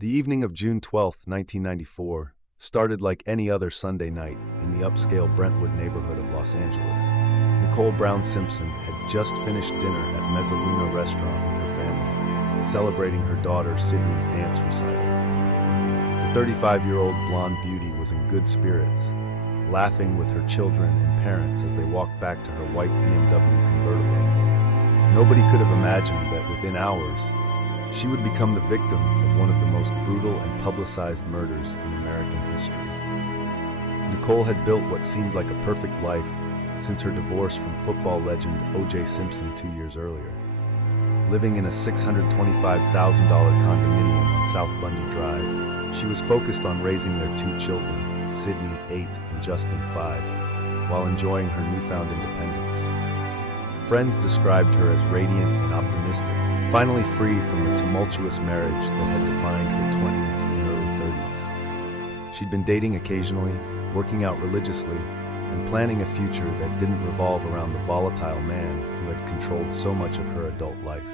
The evening of June 12, 1994, started like any other Sunday night in the upscale Brentwood neighborhood of Los Angeles. Nicole Brown Simpson had just finished dinner at Mezzaluna restaurant with her family, celebrating her daughter Sydney's dance recital. The 35-year-old blonde beauty was in good spirits, laughing with her children and parents as they walked back to her white BMW convertible. Nobody could have imagined that within hours, she would become the victim of one of the most brutal and publicized murders in American history. Nicole had built what seemed like a perfect life since her divorce from football legend O.J. Simpson 2 years earlier. Living in a $625,000 condominium on South Bundy Drive, she was focused on raising their two children, Sydney, 8, and Justin, 5, while enjoying her newfound independence. Friends described her as radiant and optimistic, finally free from the tumultuous marriage that had defined her 20s and early 30s. She'd been dating occasionally, working out religiously, and planning a future that didn't revolve around the volatile man who had controlled so much of her adult life.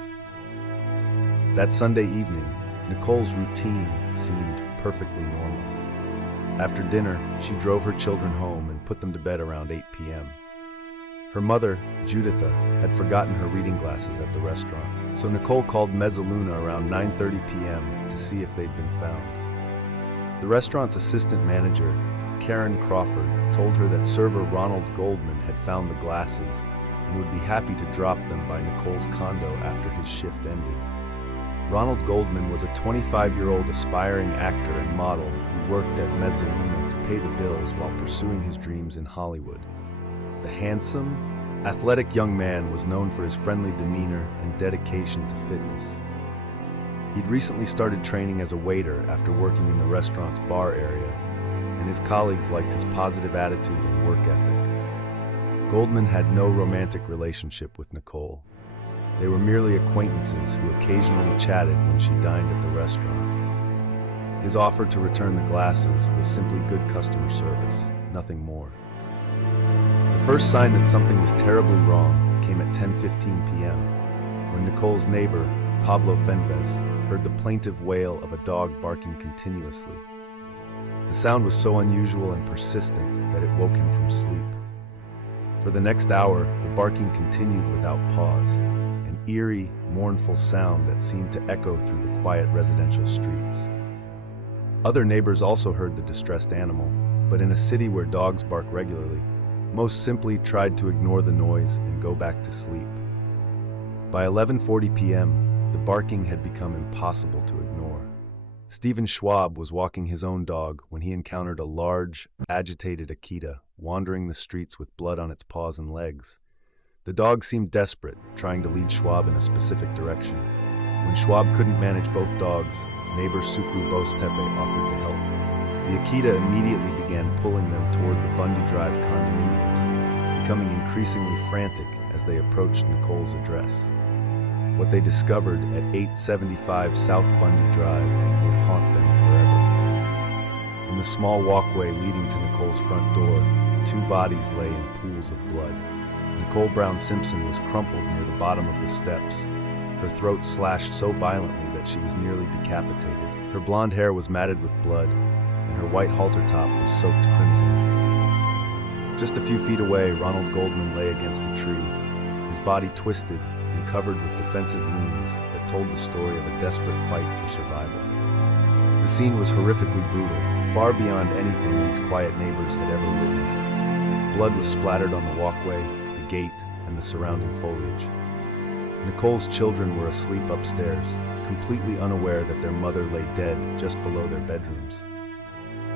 That Sunday evening, Nicole's routine seemed perfectly normal. After dinner, she drove her children home and put them to bed around 8 p.m. Her mother, Juditha, had forgotten her reading glasses at the restaurant, so Nicole called Mezzaluna around 9:30 p.m. to see if they'd been found. The restaurant's assistant manager, Karen Crawford, told her that server Ronald Goldman had found the glasses and would be happy to drop them by Nicole's condo after his shift ended. Ronald Goldman was a 25-year-old aspiring actor and model who worked at Mezzaluna to pay the bills while pursuing his dreams in Hollywood. The handsome, athletic young man was known for his friendly demeanor and dedication to fitness. He'd recently started training as a waiter after working in the restaurant's bar area, and his colleagues liked his positive attitude and work ethic. Goldman had no romantic relationship with Nicole. They were merely acquaintances who occasionally chatted when she dined at the restaurant. His offer to return the glasses was simply good customer service, nothing more. The first sign that something was terribly wrong came at 10:15 p.m. when Nicole's neighbor, Pablo Fenves, heard the plaintive wail of a dog barking continuously. The sound was so unusual and persistent that it woke him from sleep. For the next hour, the barking continued without pause, an eerie, mournful sound that seemed to echo through the quiet residential streets. Other neighbors also heard the distressed animal, but in a city where dogs bark regularly, most simply tried to ignore the noise and go back to sleep. By 11:40 p.m., the barking had become impossible to ignore. Stephen Schwab was walking his own dog when he encountered a large, agitated Akita wandering the streets with blood on its paws and legs. The dog seemed desperate, trying to lead Schwab in a specific direction. When Schwab couldn't manage both dogs, neighbor Sukru Bostepe offered to help. The Akita immediately began pulling them toward the Bundy Drive condominiums, becoming increasingly frantic as they approached Nicole's address. What they discovered at 875 South Bundy Drive would haunt them forever. In the small walkway leading to Nicole's front door, two bodies lay in pools of blood. Nicole Brown Simpson was crumpled near the bottom of the steps, her throat slashed so violently that she was nearly decapitated. Her blonde hair was matted with blood, and her white halter top was soaked crimson. Just a few feet away, Ronald Goldman lay against a tree, his body twisted and covered with defensive wounds that told the story of a desperate fight for survival. The scene was horrifically brutal, far beyond anything these quiet neighbors had ever witnessed. Blood was splattered on the walkway, the gate, and the surrounding foliage. Nicole's children were asleep upstairs, completely unaware that their mother lay dead just below their bedrooms.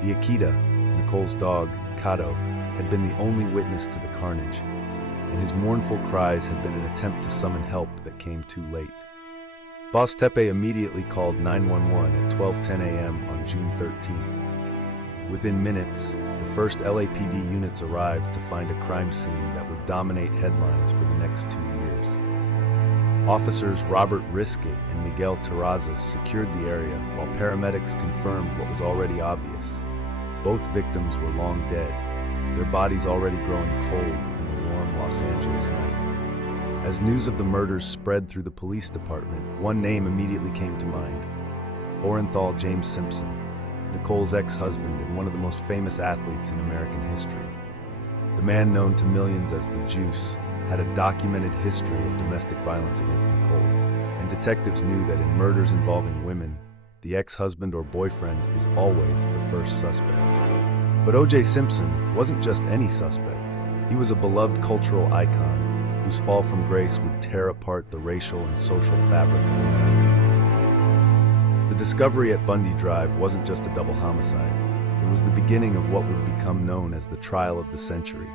The Akita, Nicole's dog, Kato, had been the only witness to the carnage, and his mournful cries had been an attempt to summon help that came too late. Boss Tepe immediately called 911 at 12:10 a.m. on June 13th. Within minutes, the first LAPD units arrived to find a crime scene that would dominate headlines for the next 2 years. Officers Robert Risket and Miguel Terrazas secured the area, while paramedics confirmed what was already obvious. Both victims were long dead, their bodies already growing cold in the warm Los Angeles night. As news of the murders spread through the police department, one name immediately came to mind: Orenthal James Simpson, Nicole's ex-husband and one of the most famous athletes in American history. The man known to millions as the Juice had a documented history of domestic violence against Nicole, and detectives knew that in murders involving women, the ex-husband or boyfriend is always the first suspect. But O.J. Simpson wasn't just any suspect. He was a beloved cultural icon whose fall from grace would tear apart the racial and social fabric of America. The discovery at Bundy Drive wasn't just a double homicide. It was the beginning of what would become known as the trial of the century,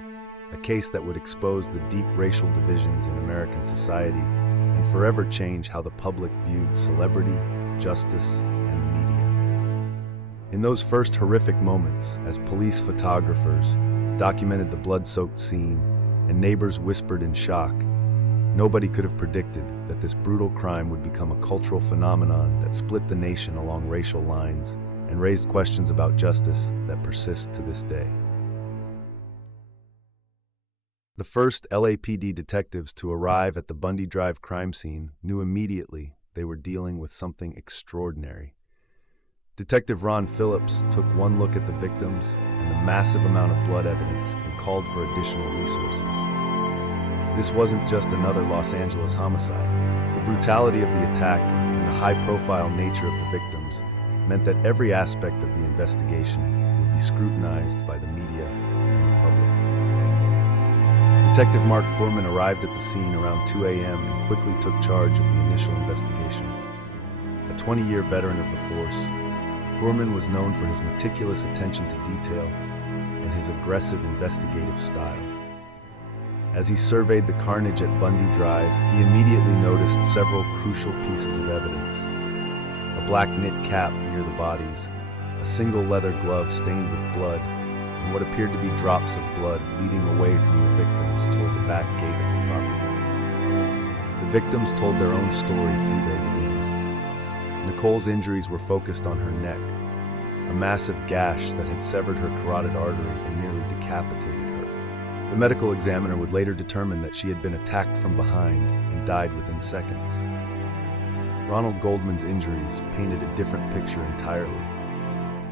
a case that would expose the deep racial divisions in American society and forever change how the public viewed celebrity, justice, and media. In those first horrific moments, as police photographers documented the blood-soaked scene and neighbors whispered in shock, nobody could have predicted that this brutal crime would become a cultural phenomenon that split the nation along racial lines and raised questions about justice that persist to this day. The first LAPD detectives to arrive at the Bundy Drive crime scene knew immediately they were dealing with something extraordinary. Detective Ron Phillips took one look at the victims and the massive amount of blood evidence and called for additional resources. This wasn't just another Los Angeles homicide. The brutality of the attack and the high-profile nature of the victims meant that every aspect of the investigation would be scrutinized by the media and the public. Detective Mark Foreman arrived at the scene around 2 a.m. and quickly took charge of the initial investigation. A 20-year veteran of the force, Foreman was known for his meticulous attention to detail and his aggressive investigative style. As he surveyed the carnage at Bundy Drive, he immediately noticed several crucial pieces of evidence. A black knit cap near the bodies, a single leather glove stained with blood, and what appeared to be drops of blood leading away from the victims toward the back gate of the property. The victims told their own story through their wounds. Nicole's injuries were focused on her neck, a massive gash that had severed her carotid artery and nearly decapitated her. The medical examiner would later determine that she had been attacked from behind and died within seconds. Ronald Goldman's injuries painted a different picture entirely.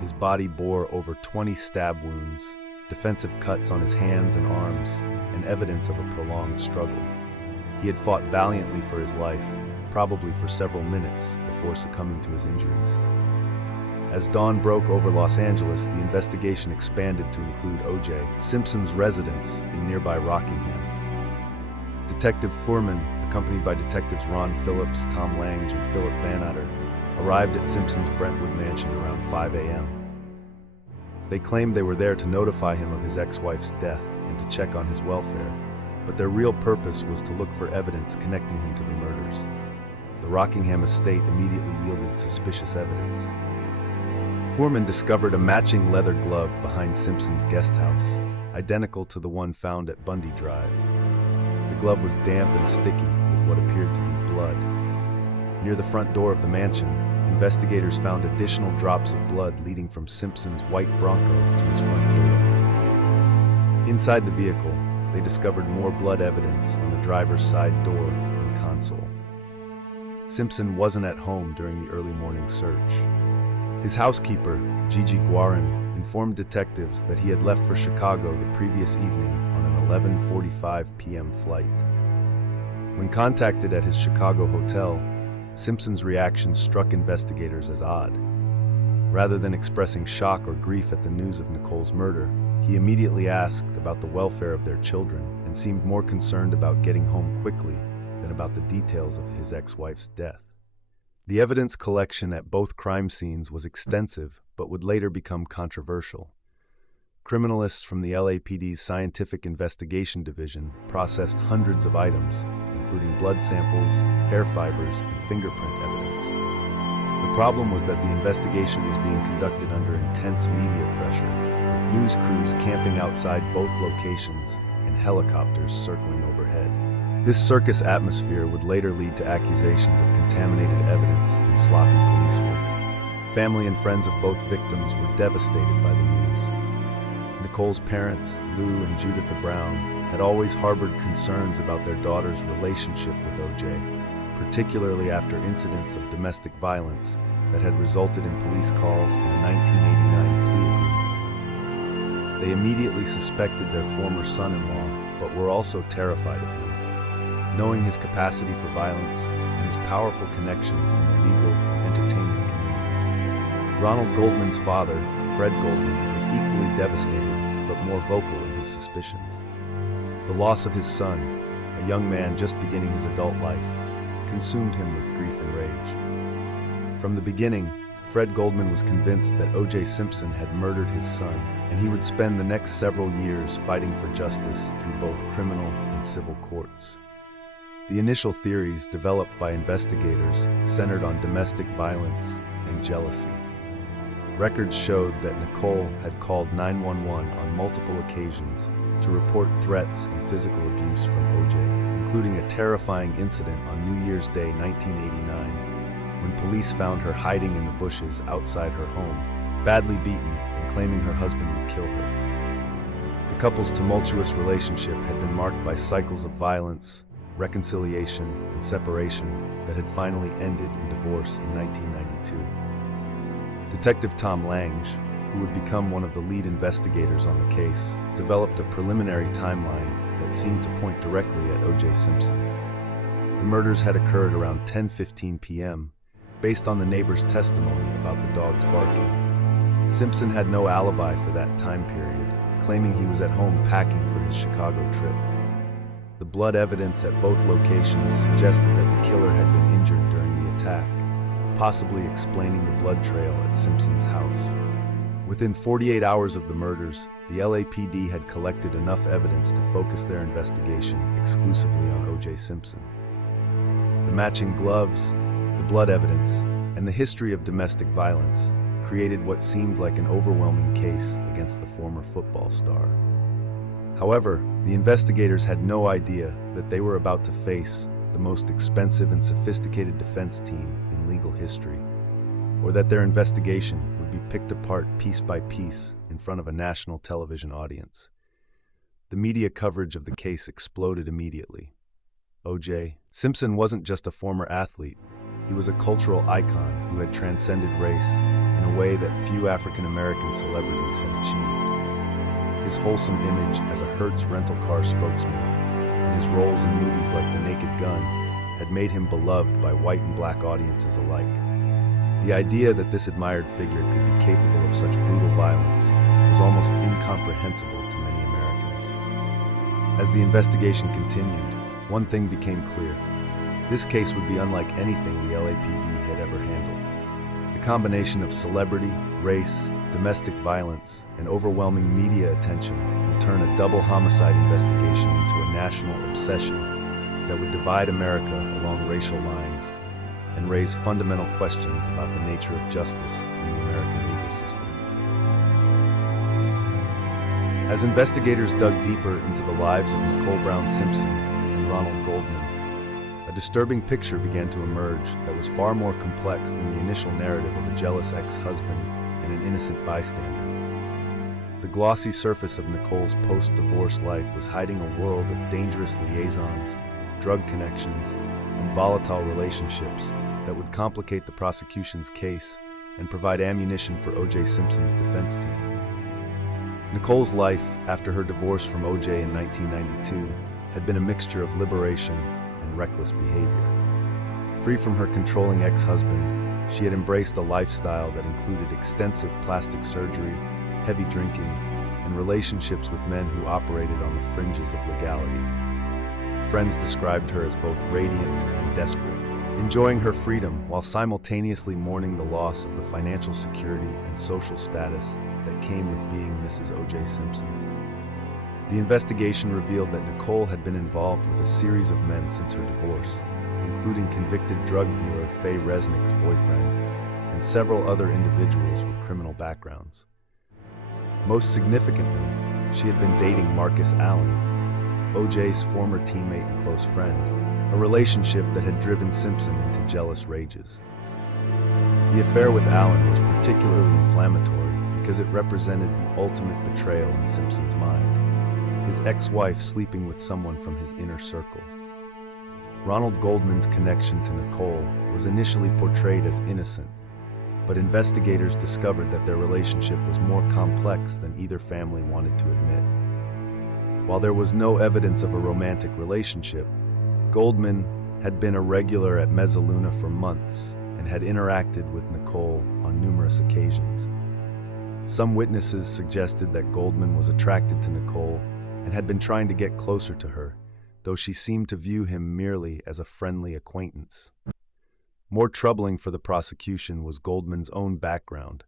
His body bore over 20 stab wounds, defensive cuts on his hands and arms, and evidence of a prolonged struggle. He had fought valiantly for his life, probably for several minutes, before succumbing to his injuries. As dawn broke over Los Angeles, the investigation expanded to include O.J. Simpson's residence in nearby Rockingham. Detective Foreman, accompanied by detectives Ron Phillips, Tom Lange, and Philip Van Atter, arrived at Simpson's Brentwood mansion around 5 a.m. They claimed they were there to notify him of his ex-wife's death and to check on his welfare, but their real purpose was to look for evidence connecting him to the murders. The Rockingham estate immediately yielded suspicious evidence. Foreman discovered a matching leather glove behind Simpson's guest house, identical to the one found at Bundy Drive. The glove was damp and sticky with what appeared to be blood. Near the front door of the mansion, investigators found additional drops of blood leading from Simpson's white Bronco to his front door. Inside the vehicle, they discovered more blood evidence on the driver's side door and console. Simpson wasn't at home during the early morning search. His housekeeper, Gigi Guarin, informed detectives that he had left for Chicago the previous evening on an 11:45 p.m. flight. When contacted at his Chicago hotel, Simpson's reaction struck investigators as odd. Rather than expressing shock or grief at the news of Nicole's murder, he immediately asked about the welfare of their children and seemed more concerned about getting home quickly than about the details of his ex-wife's death. The evidence collection at both crime scenes was extensive, but would later become controversial. Criminalists from the LAPD's Scientific Investigation Division processed hundreds of items, including blood samples, hair fibers, and fingerprint evidence. The problem was that the investigation was being conducted under intense media pressure, with news crews camping outside both locations and helicopters circling overhead. This circus atmosphere would later lead to accusations of contaminated evidence and sloppy police work. Family and friends of both victims were devastated by the news. Nicole's parents, Lou and Judith Brown, had always harbored concerns about their daughter's relationship with O.J., particularly after incidents of domestic violence that had resulted in police calls and a 1989 plea agreement. They immediately suspected their former son-in-law, but were also terrified of him, knowing his capacity for violence and his powerful connections in the legal and entertainment communities. Ronald Goldman's father, Fred Goldman, was equally devastated, but more vocal in his suspicions. The loss of his son, a young man just beginning his adult life, consumed him with grief and rage. From the beginning, Fred Goldman was convinced that O.J. Simpson had murdered his son, and he would spend the next several years fighting for justice through both criminal and civil courts. The initial theories developed by investigators centered on domestic violence and jealousy. Records showed that Nicole had called 911 on multiple occasions to report threats and physical abuse from O.J., including a terrifying incident on New Year's Day 1989, when police found her hiding in the bushes outside her home, badly beaten and claiming her husband would kill her. The couple's tumultuous relationship had been marked by cycles of violence, reconciliation, and separation that had finally ended in divorce in 1992. Detective Tom Lange, who would become one of the lead investigators on the case, developed a preliminary timeline that seemed to point directly at O.J. Simpson. The murders had occurred around 10:15 p.m., based on the neighbor's testimony about the dogs barking. Simpson had no alibi for that time period, claiming he was at home packing for his Chicago trip. The blood evidence at both locations suggested that the killer had been injured during the attack, possibly explaining the blood trail at Simpson's house. Within 48 hours of the murders, the LAPD had collected enough evidence to focus their investigation exclusively on O.J. Simpson. The matching gloves, the blood evidence, and the history of domestic violence created what seemed like an overwhelming case against the former football star. However, the investigators had no idea that they were about to face the most expensive and sophisticated defense team in legal history, or that their investigation would be picked apart piece by piece in front of a national television audience. The media coverage of the case exploded immediately. O.J. Simpson wasn't just a former athlete. He was a cultural icon who had transcended race in a way that few African-American celebrities had achieved. His wholesome image as a Hertz rental car spokesman and his roles in movies like The Naked Gun had made him beloved by white and black audiences alike. The idea that this admired figure could be capable of such brutal violence was almost incomprehensible to many Americans. As the investigation continued, one thing became clear. This case would be unlike anything the LAPD had ever handled. The combination of celebrity, race, domestic violence, and overwhelming media attention would turn a double homicide investigation into a national obsession that would divide America along racial lines and raise fundamental questions about the nature of justice in the American legal system. As investigators dug deeper into the lives of Nicole Brown Simpson and Ronald Goldman, a disturbing picture began to emerge that was far more complex than the initial narrative of a jealous ex-husband and an innocent bystander. The glossy surface of Nicole's post-divorce life was hiding a world of dangerous liaisons, drug connections, and volatile relationships that would complicate the prosecution's case and provide ammunition for O.J. Simpson's defense team. Nicole's life after her divorce from O.J. in 1992 had been a mixture of liberation and reckless behavior. Free from her controlling ex-husband, she had embraced a lifestyle that included extensive plastic surgery, heavy drinking, and relationships with men who operated on the fringes of legality. Friends described her as both radiant and desperate, enjoying her freedom while simultaneously mourning the loss of the financial security and social status that came with being Mrs. O.J. Simpson. The investigation revealed that Nicole had been involved with a series of men since her divorce, including convicted drug dealer Faye Resnick's boyfriend and several other individuals with criminal backgrounds. Most significantly, she had been dating Marcus Allen, O.J.'s former teammate and close friend, a relationship that had driven Simpson into jealous rages. The affair with Allen was particularly inflammatory because it represented the ultimate betrayal in Simpson's mind, his ex-wife sleeping with someone from his inner circle. Ronald Goldman's connection to Nicole was initially portrayed as innocent, but investigators discovered that their relationship was more complex than either family wanted to admit. While there was no evidence of a romantic relationship, Goldman had been a regular at Mezzaluna for months and had interacted with Nicole on numerous occasions. Some witnesses suggested that Goldman was attracted to Nicole and had been trying to get closer to her, though she seemed to view him merely as a friendly acquaintance. More troubling for the prosecution was Goldman's own background,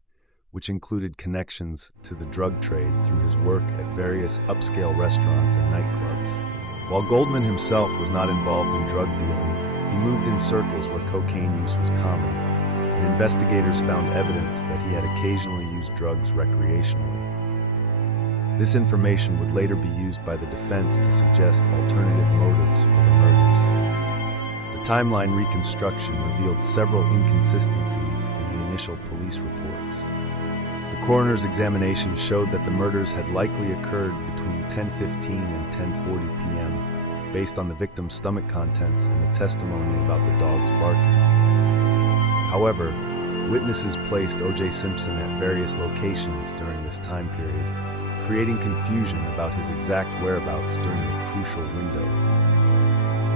which included connections to the drug trade through his work at various upscale restaurants and nightclubs. While Goldman himself was not involved in drug dealing, he moved in circles where cocaine use was common, and investigators found evidence that he had occasionally used drugs recreationally. This information would later be used by the defense to suggest alternative motives for the murders. The timeline reconstruction revealed several inconsistencies in the initial police reports. The coroner's examination showed that the murders had likely occurred between 10:15 and 10:40 p.m., based on the victim's stomach contents and the testimony about the dog's barking. However, witnesses placed O.J. Simpson at various locations during this time period, creating confusion about his exact whereabouts during the crucial window.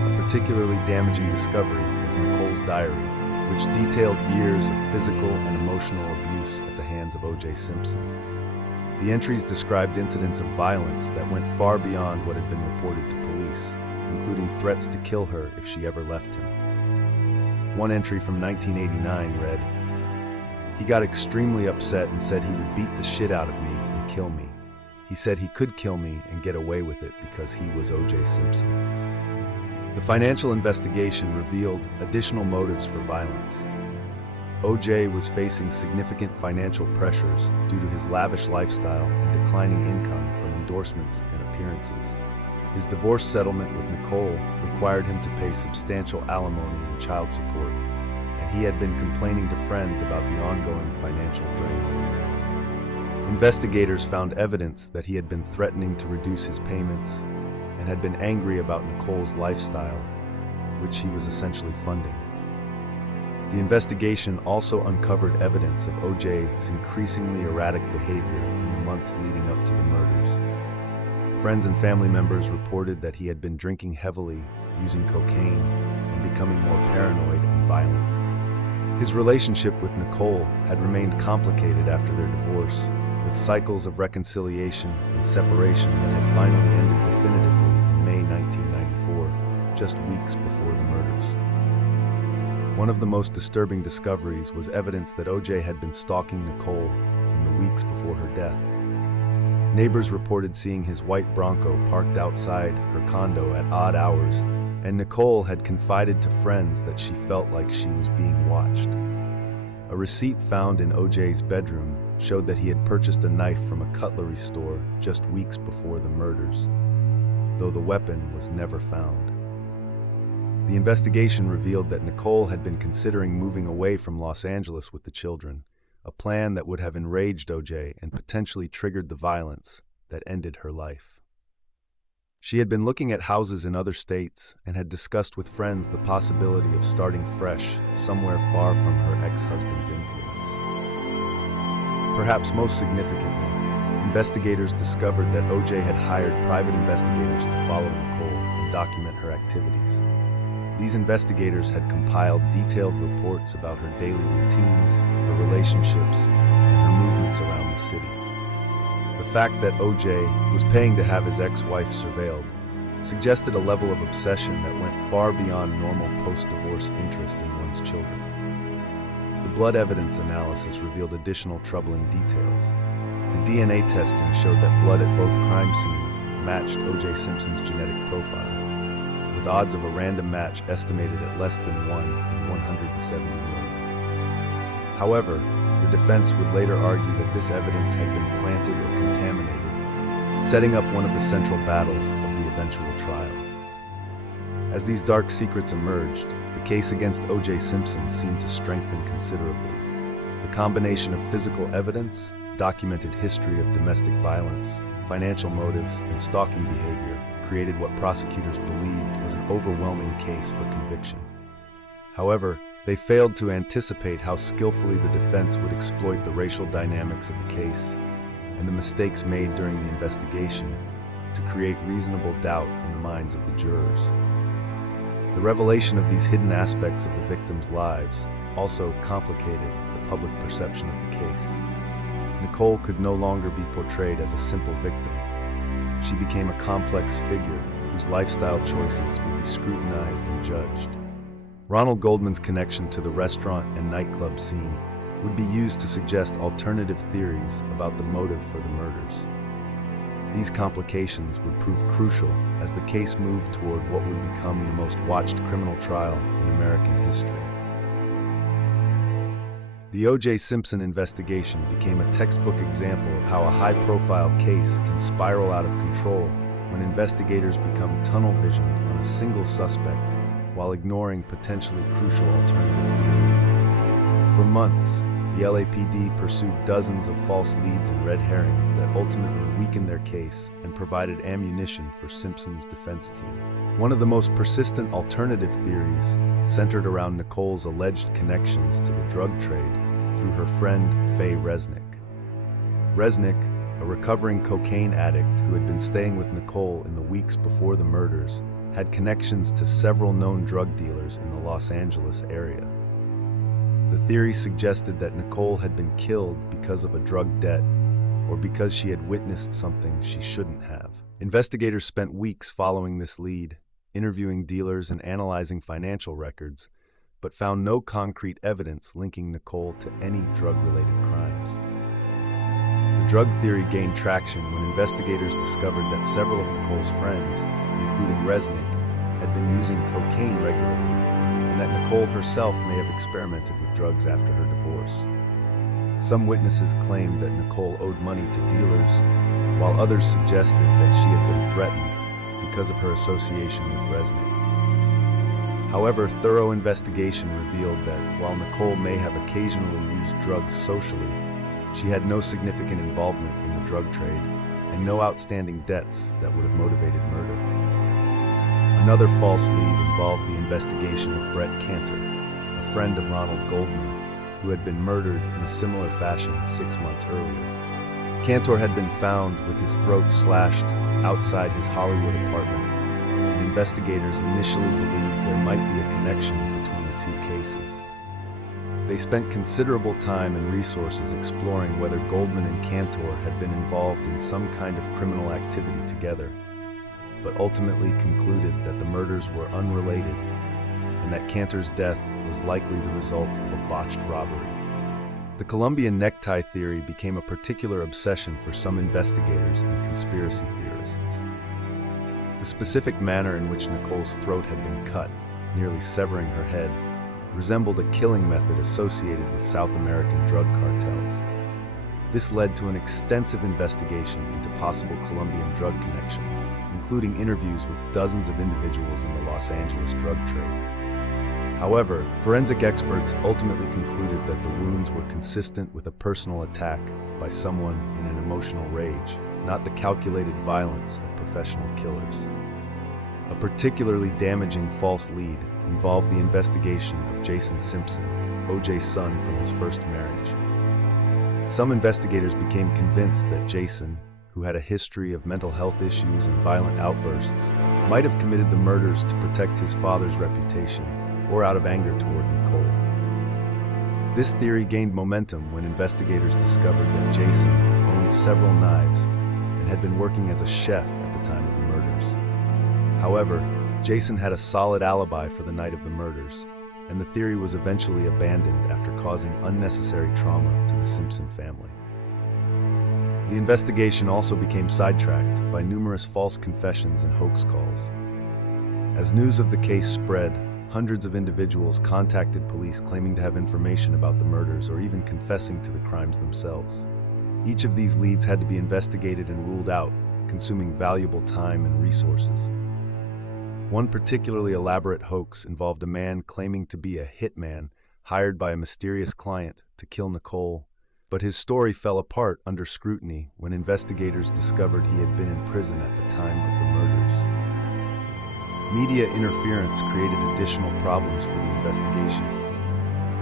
A particularly damaging discovery was Nicole's diary, which detailed years of physical and emotional abuse at the hands of O.J. Simpson. The entries described incidents of violence that went far beyond what had been reported to police, including threats to kill her if she ever left him. One entry from 1989 read, "He got extremely upset and said he would beat the shit out of me and kill me. He said he could kill me and get away with it because he was O.J. Simpson." The financial investigation revealed additional motives for violence. O.J. was facing significant financial pressures due to his lavish lifestyle and declining income from endorsements and appearances. His divorce settlement with Nicole required him to pay substantial alimony and child support, and he had been complaining to friends about the ongoing financial drain. Investigators found evidence that he had been threatening to reduce his payments and had been angry about Nicole's lifestyle, which he was essentially funding. The investigation also uncovered evidence of O.J.'s increasingly erratic behavior in the months leading up to the murders. Friends and family members reported that he had been drinking heavily, using cocaine, and becoming more paranoid and violent. His relationship with Nicole had remained complicated after their divorce, with cycles of reconciliation and separation that had finally ended definitively in May 1994, just weeks before the murders. One of the most disturbing discoveries was evidence that O.J. had been stalking Nicole in the weeks before her death. Neighbors reported seeing his white Bronco parked outside her condo at odd hours, and Nicole had confided to friends that she felt like she was being watched. A receipt found in O.J.'s bedroom showed that he had purchased a knife from a cutlery store just weeks before the murders, though the weapon was never found. The investigation revealed that Nicole had been considering moving away from Los Angeles with the children, a plan that would have enraged O.J. and potentially triggered the violence that ended her life. She had been looking at houses in other states and had discussed with friends the possibility of starting fresh somewhere far from her ex-husband's influence. Perhaps most significantly, investigators discovered that O.J. had hired private investigators to follow Nicole and document her activities. These investigators had compiled detailed reports about her daily routines, her relationships, and her movements around the city. The fact that O.J. was paying to have his ex-wife surveilled suggested a level of obsession that went far beyond normal post-divorce interest in one's children. The blood evidence analysis revealed additional troubling details. The DNA testing showed that blood at both crime scenes matched O.J. Simpson's genetic profile, with odds of a random match estimated at less than 1 in 170 million. However, the defense would later argue that this evidence had been planted or contaminated, setting up one of the central battles of the eventual trial. As these dark secrets emerged, the case against O.J. Simpson seemed to strengthen considerably. The combination of physical evidence, documented history of domestic violence, financial motives, and stalking behavior created what prosecutors believed was an overwhelming case for conviction. However, They failed to anticipate how skillfully the defense would exploit the racial dynamics of the case and the mistakes made during the investigation to create reasonable doubt in the minds of the jurors. The revelation of these hidden aspects of the victims' lives also complicated the public perception of the case. Nicole could no longer be portrayed as a simple victim. She became a complex figure whose lifestyle choices would be scrutinized and judged. Ronald Goldman's connection to the restaurant and nightclub scene would be used to suggest alternative theories about the motive for the murders. These complications would prove crucial as the case moved toward what would become the most watched criminal trial in American history. The O.J. Simpson investigation became a textbook example of how a high-profile case can spiral out of control when investigators become tunnel-visioned on a single suspect while ignoring potentially crucial alternative theories. For months, the LAPD pursued dozens of false leads and red herrings that ultimately weakened their case and provided ammunition for Simpson's defense team. One of the most persistent alternative theories centered around Nicole's alleged connections to the drug trade through her friend Faye Resnick. Resnick, a recovering cocaine addict who had been staying with Nicole in the weeks before the murders, had connections to several known drug dealers in the Los Angeles area. The theory suggested that Nicole had been killed because of a drug debt or because she had witnessed something she shouldn't have. Investigators spent weeks following this lead, interviewing dealers and analyzing financial records, but found no concrete evidence linking Nicole to any drug-related crimes. The drug theory gained traction when investigators discovered that several of Nicole's friends, including Resnick, had been using cocaine regularly, and that Nicole herself may have experimented with drugs after her divorce. Some witnesses claimed that Nicole owed money to dealers, while others suggested that she had been threatened because of her association with Resnick. However, thorough investigation revealed that while Nicole may have occasionally used drugs socially, she had no significant involvement in the drug trade and no outstanding debts that would have motivated murder. Another false lead involved the investigation of Brett Cantor, a friend of Ronald Goldman, who had been murdered in a similar fashion 6 months earlier. Cantor had been found with his throat slashed outside his Hollywood apartment, and investigators initially believed there might be a connection between the two cases. They spent considerable time and resources exploring whether Goldman and Cantor had been involved in some kind of criminal activity together, but ultimately concluded that the murders were unrelated and that Cantor's death was likely the result of a botched robbery. The Colombian necktie theory became a particular obsession for some investigators and conspiracy theorists. The specific manner in which Nicole's throat had been cut, nearly severing her head, resembled a killing method associated with South American drug cartels. This led to an extensive investigation into possible Colombian drug connections, including interviews with dozens of individuals in the Los Angeles drug trade. However, forensic experts ultimately concluded that the wounds were consistent with a personal attack by someone in an emotional rage, not the calculated violence of professional killers. A particularly damaging false lead involved the investigation of Jason Simpson, O.J.'s son from his first marriage. Some investigators became convinced that Jason, who had a history of mental health issues and violent outbursts, might have committed the murders to protect his father's reputation or out of anger toward Nicole. This theory gained momentum when investigators discovered that Jason owned several knives and had been working as a chef at the time of the murders. However, Jason had a solid alibi for the night of the murders, and the theory was eventually abandoned after causing unnecessary trauma to the Simpson family. The investigation also became sidetracked by numerous false confessions and hoax calls. As news of the case spread, hundreds of individuals contacted police claiming to have information about the murders or even confessing to the crimes themselves. Each of these leads had to be investigated and ruled out, consuming valuable time and resources. One particularly elaborate hoax involved a man claiming to be a hitman hired by a mysterious client to kill Nicole, but his story fell apart under scrutiny when investigators discovered he had been in prison at the time of the murders. Media interference created additional problems for the investigation.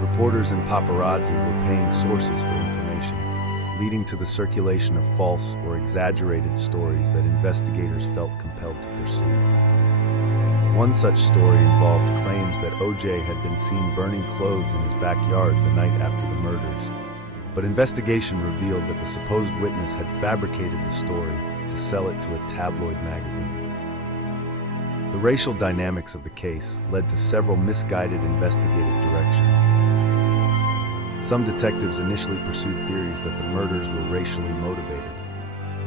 Reporters and paparazzi were paying sources for information, leading to the circulation of false or exaggerated stories that investigators felt compelled to pursue. One such story involved claims that O.J. had been seen burning clothes in his backyard the night after the murders, but investigation revealed that the supposed witness had fabricated the story to sell it to a tabloid magazine. The racial dynamics of the case led to several misguided investigative directions. Some detectives initially pursued theories that the murders were racially motivated,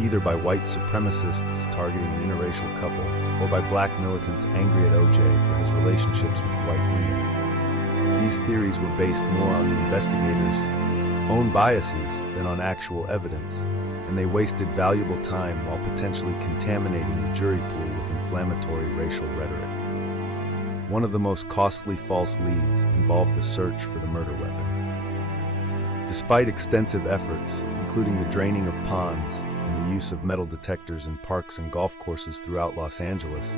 either by white supremacists targeting the interracial couple or by black militants angry at O.J. for his relationships with white women. These theories were based more on the investigators' own biases than on actual evidence, and they wasted valuable time while potentially contaminating the jury pool with inflammatory racial rhetoric. One of the most costly false leads involved the search for the murder weapon. Despite extensive efforts, including the draining of ponds and the use of metal detectors in parks and golf courses throughout Los Angeles,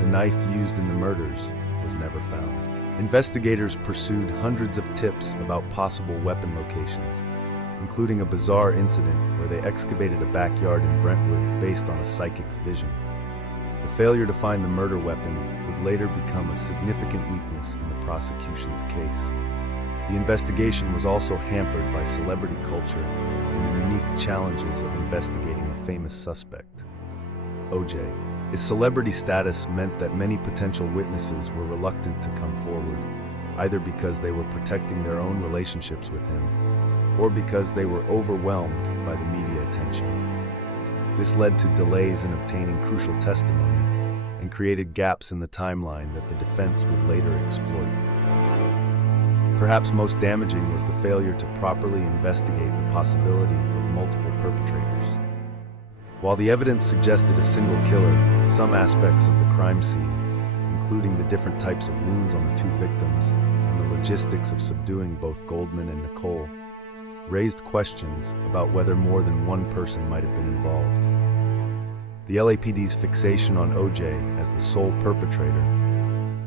the knife used in the murders was never found. Investigators pursued hundreds of tips about possible weapon locations, including a bizarre incident where they excavated a backyard in Brentwood based on a psychic's vision. The failure to find the murder weapon would later become a significant weakness in the prosecution's case. The investigation was also hampered by celebrity culture and the unique challenges of investigating a famous suspect, O.J. His celebrity status meant that many potential witnesses were reluctant to come forward, either because they were protecting their own relationships with him, or because they were overwhelmed by the media attention. This led to delays in obtaining crucial testimony and created gaps in the timeline that the defense would later exploit. Perhaps most damaging was the failure to properly investigate the possibility of multiple perpetrators. While the evidence suggested a single killer, some aspects of the crime scene, including the different types of wounds on the two victims and the logistics of subduing both Goldman and Nicole, raised questions about whether more than one person might have been involved. The LAPD's fixation on O.J. as the sole perpetrator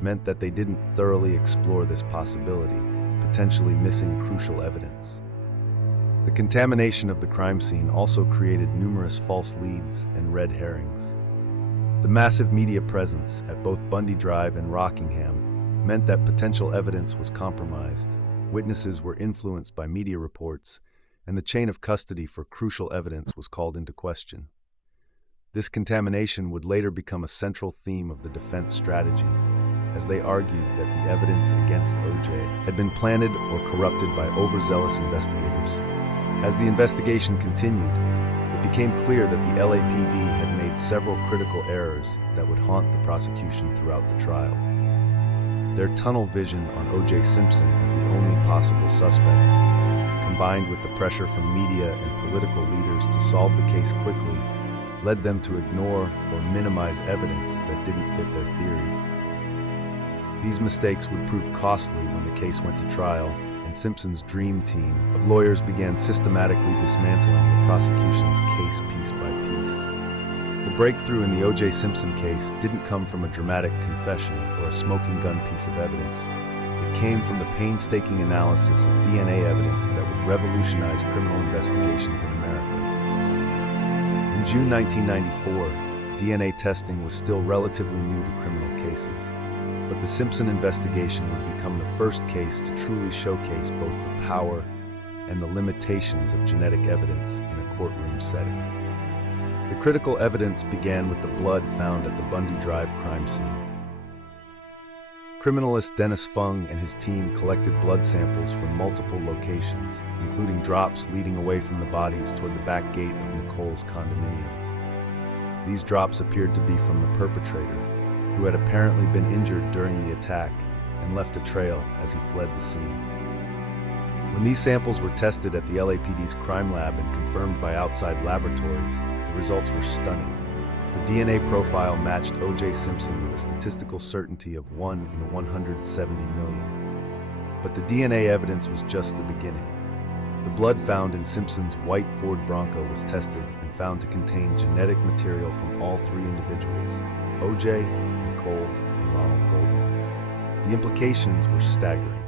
meant that they didn't thoroughly explore this possibility, potentially missing crucial evidence. The contamination of the crime scene also created numerous false leads and red herrings. The massive media presence at both Bundy Drive and Rockingham meant that potential evidence was compromised, witnesses were influenced by media reports, and the chain of custody for crucial evidence was called into question. This contamination would later become a central theme of the defense strategy, as they argued that the evidence against O.J. had been planted or corrupted by overzealous investigators. As the investigation continued, it became clear that the LAPD had made several critical errors that would haunt the prosecution throughout the trial. Their tunnel vision on O.J. Simpson as the only possible suspect, combined with the pressure from media and political leaders to solve the case quickly, led them to ignore or minimize evidence that didn't fit their theory. These mistakes would prove costly when the case went to trial, and Simpson's dream team of lawyers began systematically dismantling the prosecution's case piece by piece. The breakthrough in the O.J. Simpson case didn't come from a dramatic confession or a smoking gun piece of evidence. It came from the painstaking analysis of DNA evidence that would revolutionize criminal investigations in America. In June 1994, DNA testing was still relatively new to criminal cases, but the Simpson investigation would become the first case to truly showcase both the power and the limitations of genetic evidence in a courtroom setting. The critical evidence began with the blood found at the Bundy Drive crime scene. Criminalist Dennis Fung and his team collected blood samples from multiple locations, including drops leading away from the bodies toward the back gate of Nicole's condominium. These drops appeared to be from the perpetrator, who had apparently been injured during the attack and left a trail as he fled the scene. When these samples were tested at the LAPD's crime lab and confirmed by outside laboratories, the results were stunning. The DNA profile matched O.J. Simpson with a statistical certainty of 1 in 170 million. But the DNA evidence was just the beginning. The blood found in Simpson's white Ford Bronco was tested and found to contain genetic material from all three individuals, O.J., Nicole, and Ronald Goldman. The implications were staggering.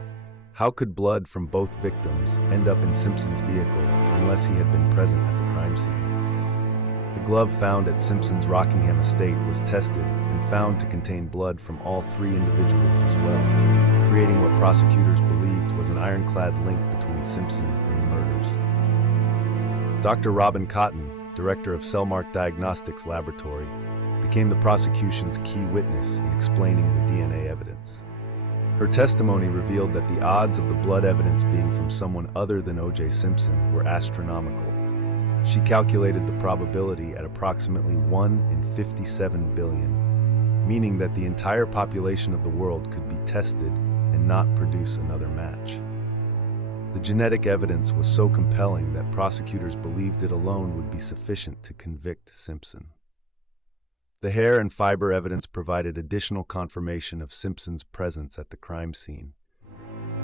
How could blood from both victims end up in Simpson's vehicle unless he had been present at the crime scene? The glove found at Simpson's Rockingham estate was tested and found to contain blood from all three individuals as well, creating what prosecutors believed was an ironclad link between Simpson and the murders. Dr. Robin Cotton, director of Cellmark Diagnostics Laboratory, became the prosecution's key witness in explaining the DNA evidence. Her testimony revealed that the odds of the blood evidence being from someone other than O.J. Simpson were astronomical. She calculated the probability at approximately 1 in 57 billion, meaning that the entire population of the world could be tested and not produce another match. The genetic evidence was so compelling that prosecutors believed it alone would be sufficient to convict Simpson. The hair and fiber evidence provided additional confirmation of Simpson's presence at the crime scene.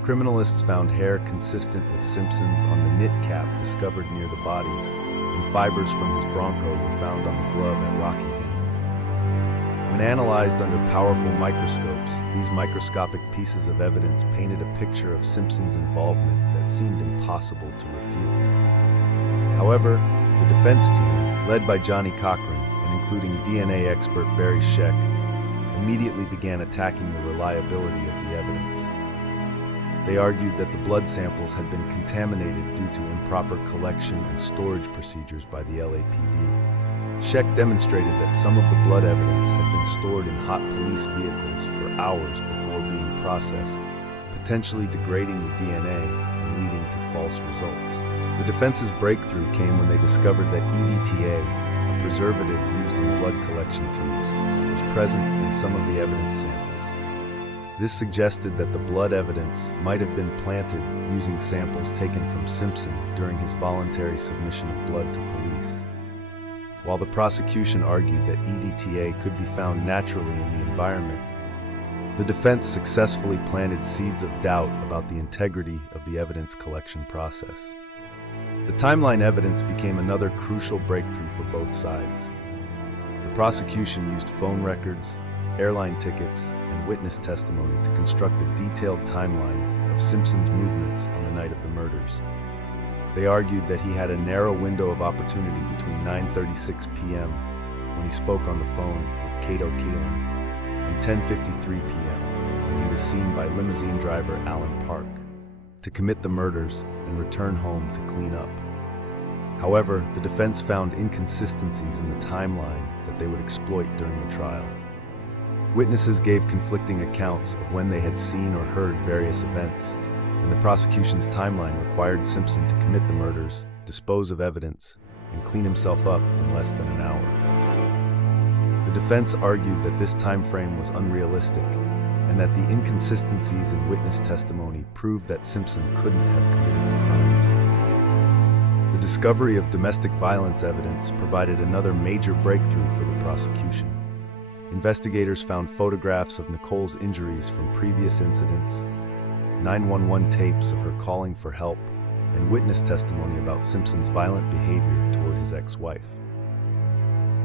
Criminalists found hair consistent with Simpson's on the knit cap discovered near the bodies, and fibers from his Bronco were found on the glove at Rockingham. When analyzed under powerful microscopes, these microscopic pieces of evidence painted a picture of Simpson's involvement that seemed impossible to refute. However, the defense team, led by Johnny Cochran, including DNA expert Barry Scheck, immediately began attacking the reliability of the evidence. They argued that the blood samples had been contaminated due to improper collection and storage procedures by the LAPD. Scheck demonstrated that some of the blood evidence had been stored in hot police vehicles for hours before being processed, potentially degrading the DNA and leading to false results. The defense's breakthrough came when they discovered that EDTA, preservative used in blood collection tubes, was present in some of the evidence samples. This suggested that the blood evidence might have been planted using samples taken from Simpson during his voluntary submission of blood to police. While the prosecution argued that EDTA could be found naturally in the environment, the defense successfully planted seeds of doubt about the integrity of the evidence collection process. The timeline evidence became another crucial breakthrough for both sides. The prosecution used phone records, airline tickets, and witness testimony to construct a detailed timeline of Simpson's movements on the night of the murders. They argued that he had a narrow window of opportunity between 9:36 p.m. when he spoke on the phone with Cato Keelan and 10:53 p.m. when he was seen by limousine driver Alan Park to commit the murders and return home to clean up. However, the defense found inconsistencies in the timeline that they would exploit during the trial. Witnesses gave conflicting accounts of when they had seen or heard various events, and the prosecution's timeline required Simpson to commit the murders, dispose of evidence, and clean himself up in less than an hour. The defense argued that this time frame was unrealistic, and that the inconsistencies in witness testimony proved that Simpson couldn't have committed the crimes. The discovery of domestic violence evidence provided another major breakthrough for the prosecution. Investigators found photographs of Nicole's injuries from previous incidents, 911 tapes of her calling for help, and witness testimony about Simpson's violent behavior toward his ex-wife.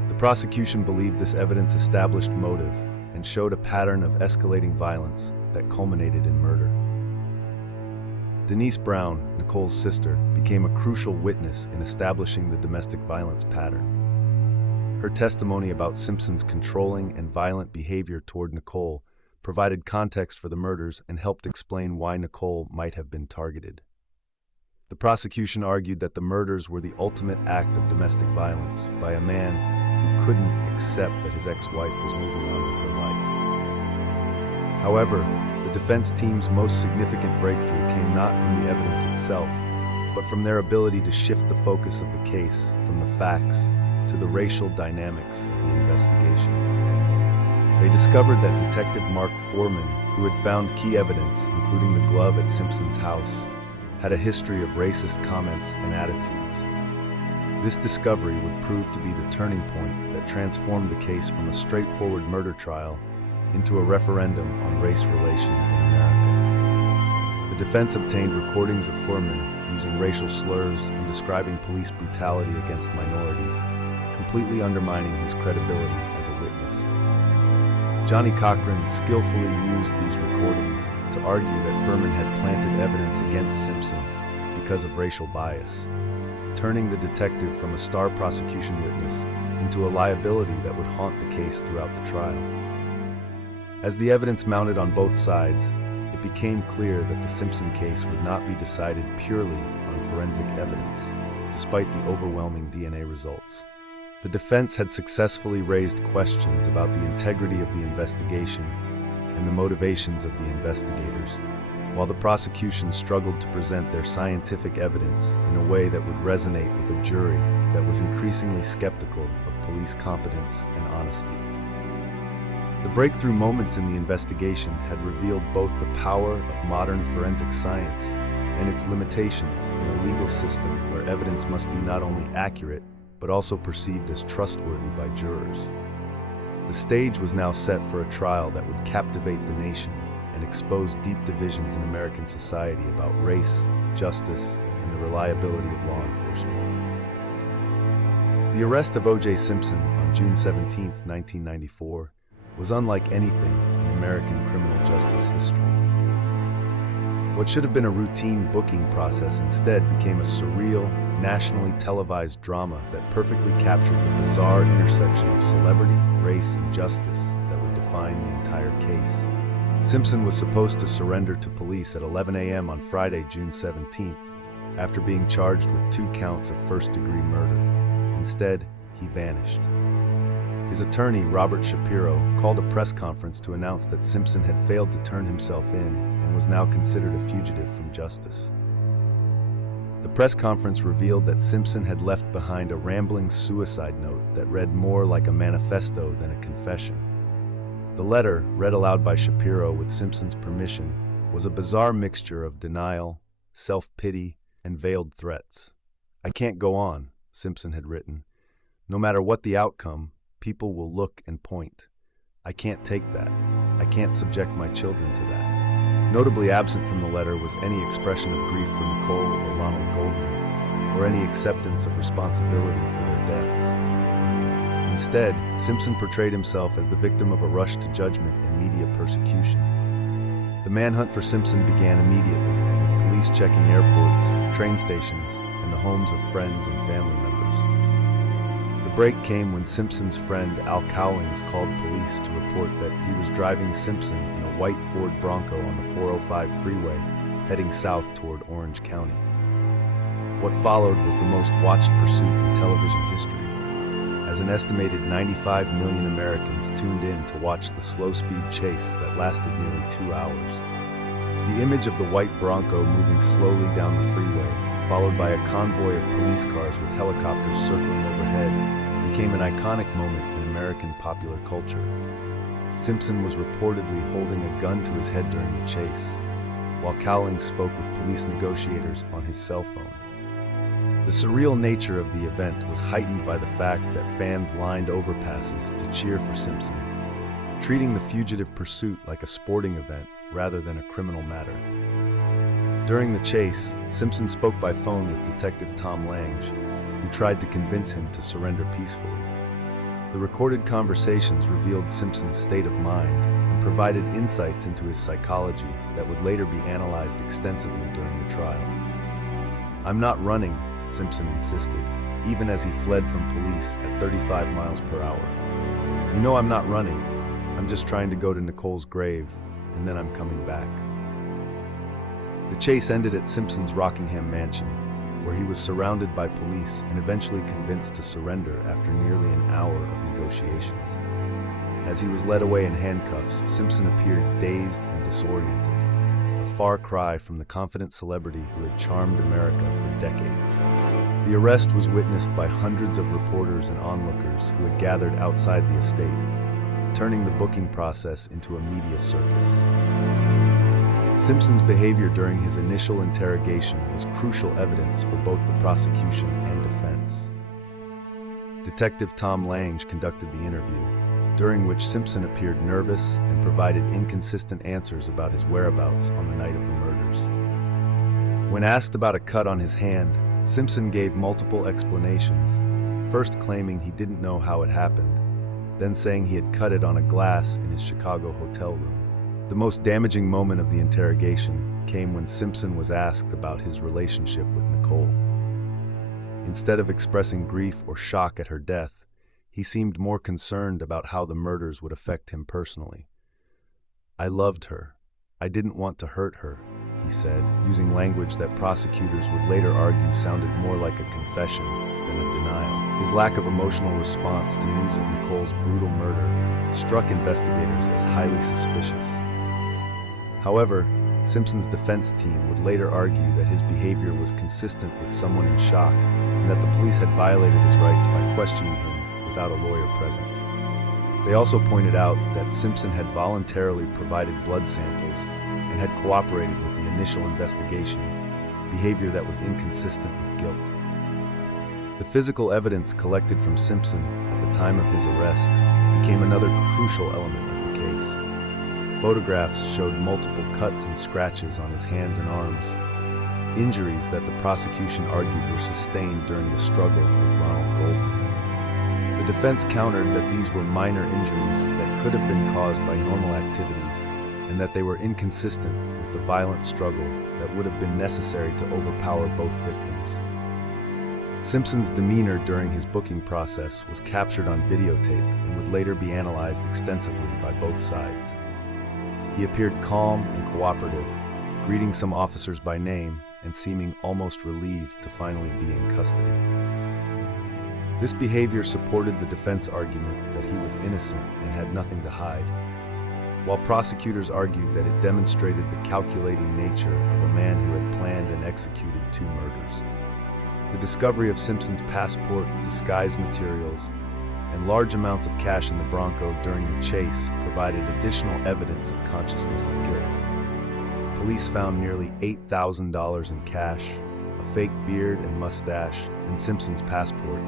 The prosecution believed this evidence established motive and showed a pattern of escalating violence that culminated in murder. Denise Brown, Nicole's sister, became a crucial witness in establishing the domestic violence pattern. Her testimony about Simpson's controlling and violent behavior toward Nicole provided context for the murders and helped explain why Nicole might have been targeted. The prosecution argued that the murders were the ultimate act of domestic violence by a man who couldn't accept that his ex-wife was moving on with her life. However, the defense team's most significant breakthrough came not from the evidence itself, but from their ability to shift the focus of the case from the facts to the racial dynamics of the investigation. They discovered that Detective Mark Foreman, who had found key evidence, including the glove at Simpson's house, had a history of racist comments and attitudes. This discovery would prove to be the turning point that transformed the case from a straightforward murder trial into a referendum on race relations in America. The defense obtained recordings of Foreman using racial slurs and describing police brutality against minorities, completely undermining his credibility as a witness. Johnny Cochran skillfully used these recordings to argue that Furman had planted evidence against Simpson because of racial bias, turning the detective from a star prosecution witness into a liability that would haunt the case throughout the trial. As the evidence mounted on both sides, it became clear that the Simpson case would not be decided purely on forensic evidence, despite the overwhelming DNA results. The defense had successfully raised questions about the integrity of the investigation and the motivations of the investigators, while the prosecution struggled to present their scientific evidence in a way that would resonate with a jury that was increasingly skeptical of police competence and honesty. The breakthrough moments in the investigation had revealed both the power of modern forensic science and its limitations in a legal system where evidence must be not only accurate, but also perceived as trustworthy by jurors. The stage was now set for a trial that would captivate the nation and expose deep divisions in American society about race, justice, and the reliability of law enforcement. The arrest of O.J. Simpson on June 17, 1994, was unlike anything in American criminal justice history. What should have been a routine booking process instead became a surreal, nationally televised drama that perfectly captured the bizarre intersection of celebrity, race, and justice that would define the entire case. Simpson was supposed to surrender to police at 11 a.m. on Friday, June 17th, after being charged with 2 counts of first-degree murder. Instead, he vanished. His attorney, Robert Shapiro, called a press conference to announce that Simpson had failed to turn himself in and was now considered a fugitive from justice. The press conference revealed that Simpson had left behind a rambling suicide note that read more like a manifesto than a confession. The letter, read aloud by Shapiro with Simpson's permission, was a bizarre mixture of denial, self-pity, and veiled threats. "I can't go on," Simpson had written. "No matter what the outcome, people will look and point. I can't take that. I can't subject my children to that." Notably absent from the letter was any expression of grief for Nicole or Ronald Goldman, or any acceptance of responsibility for their deaths. Instead, Simpson portrayed himself as the victim of a rush to judgment and media persecution. The manhunt for Simpson began immediately, with police checking airports, train stations, and the homes of friends and family members. The break came when Simpson's friend Al Cowlings called police to report that he was driving Simpson in a white Ford Bronco on the 405 freeway, heading south toward Orange County. What followed was the most watched pursuit in television history, as an estimated 95 million Americans tuned in to watch the slow-speed chase that lasted nearly 2 hours. The image of the white Bronco moving slowly down the freeway, followed by a convoy of police cars with helicopters circling overhead, became an iconic moment in American popular culture. Simpson was reportedly holding a gun to his head during the chase, while Cowlings spoke with police negotiators on his cell phone. The surreal nature of the event was heightened by the fact that fans lined overpasses to cheer for Simpson, treating the fugitive pursuit like a sporting event rather than a criminal matter. During the chase, Simpson spoke by phone with Detective Tom Lange, who tried to convince him to surrender peacefully. The recorded conversations revealed Simpson's state of mind and provided insights into his psychology that would later be analyzed extensively during the trial. "I'm not running," Simpson insisted, even as he fled from police at 35 miles per hour. "You know I'm not running. I'm just trying to go to Nicole's grave, and then I'm coming back." The chase ended at Simpson's Rockingham mansion, where he was surrounded by police and eventually convinced to surrender after nearly an hour of negotiations. As he was led away in handcuffs, Simpson appeared dazed and disoriented, a far cry from the confident celebrity who had charmed America for decades. The arrest was witnessed by hundreds of reporters and onlookers who had gathered outside the estate, turning the booking process into a media circus. Simpson's behavior during his initial interrogation was crucial evidence for both the prosecution and defense. Detective Tom Lange conducted the interview, during which Simpson appeared nervous and provided inconsistent answers about his whereabouts on the night of the murders. When asked about a cut on his hand, Simpson gave multiple explanations, first claiming he didn't know how it happened, then saying he had cut it on a glass in his Chicago hotel room. The most damaging moment of the interrogation came when Simpson was asked about his relationship with Nicole. Instead of expressing grief or shock at her death, he seemed more concerned about how the murders would affect him personally. "I loved her. I didn't want to hurt her," he said, using language that prosecutors would later argue sounded more like a confession than a denial. His lack of emotional response to news of Nicole's brutal murder struck investigators as highly suspicious. However, Simpson's defense team would later argue that his behavior was consistent with someone in shock and that the police had violated his rights by questioning him without a lawyer present. They also pointed out that Simpson had voluntarily provided blood samples and had cooperated with the initial investigation, behavior that was inconsistent with guilt. The physical evidence collected from Simpson at the time of his arrest became another crucial element of the case. Photographs showed multiple cuts and scratches on his hands and arms, injuries that the prosecution argued were sustained during the struggle with Ronald Goldman. The defense countered that these were minor injuries that could have been caused by normal activities and that they were inconsistent with the violent struggle that would have been necessary to overpower both victims. Simpson's demeanor during his booking process was captured on videotape and would later be analyzed extensively by both sides. He appeared calm and cooperative, greeting some officers by name and seeming almost relieved to finally be in custody. This behavior supported the defense argument that he was innocent and had nothing to hide, while prosecutors argued that it demonstrated the calculating nature of a man who had planned and executed two murders. The discovery of Simpson's passport, disguise materials, and large amounts of cash in the Bronco during the chase provided additional evidence of consciousness of guilt. Police found nearly $8,000 in cash, a fake beard and mustache, and Simpson's passport,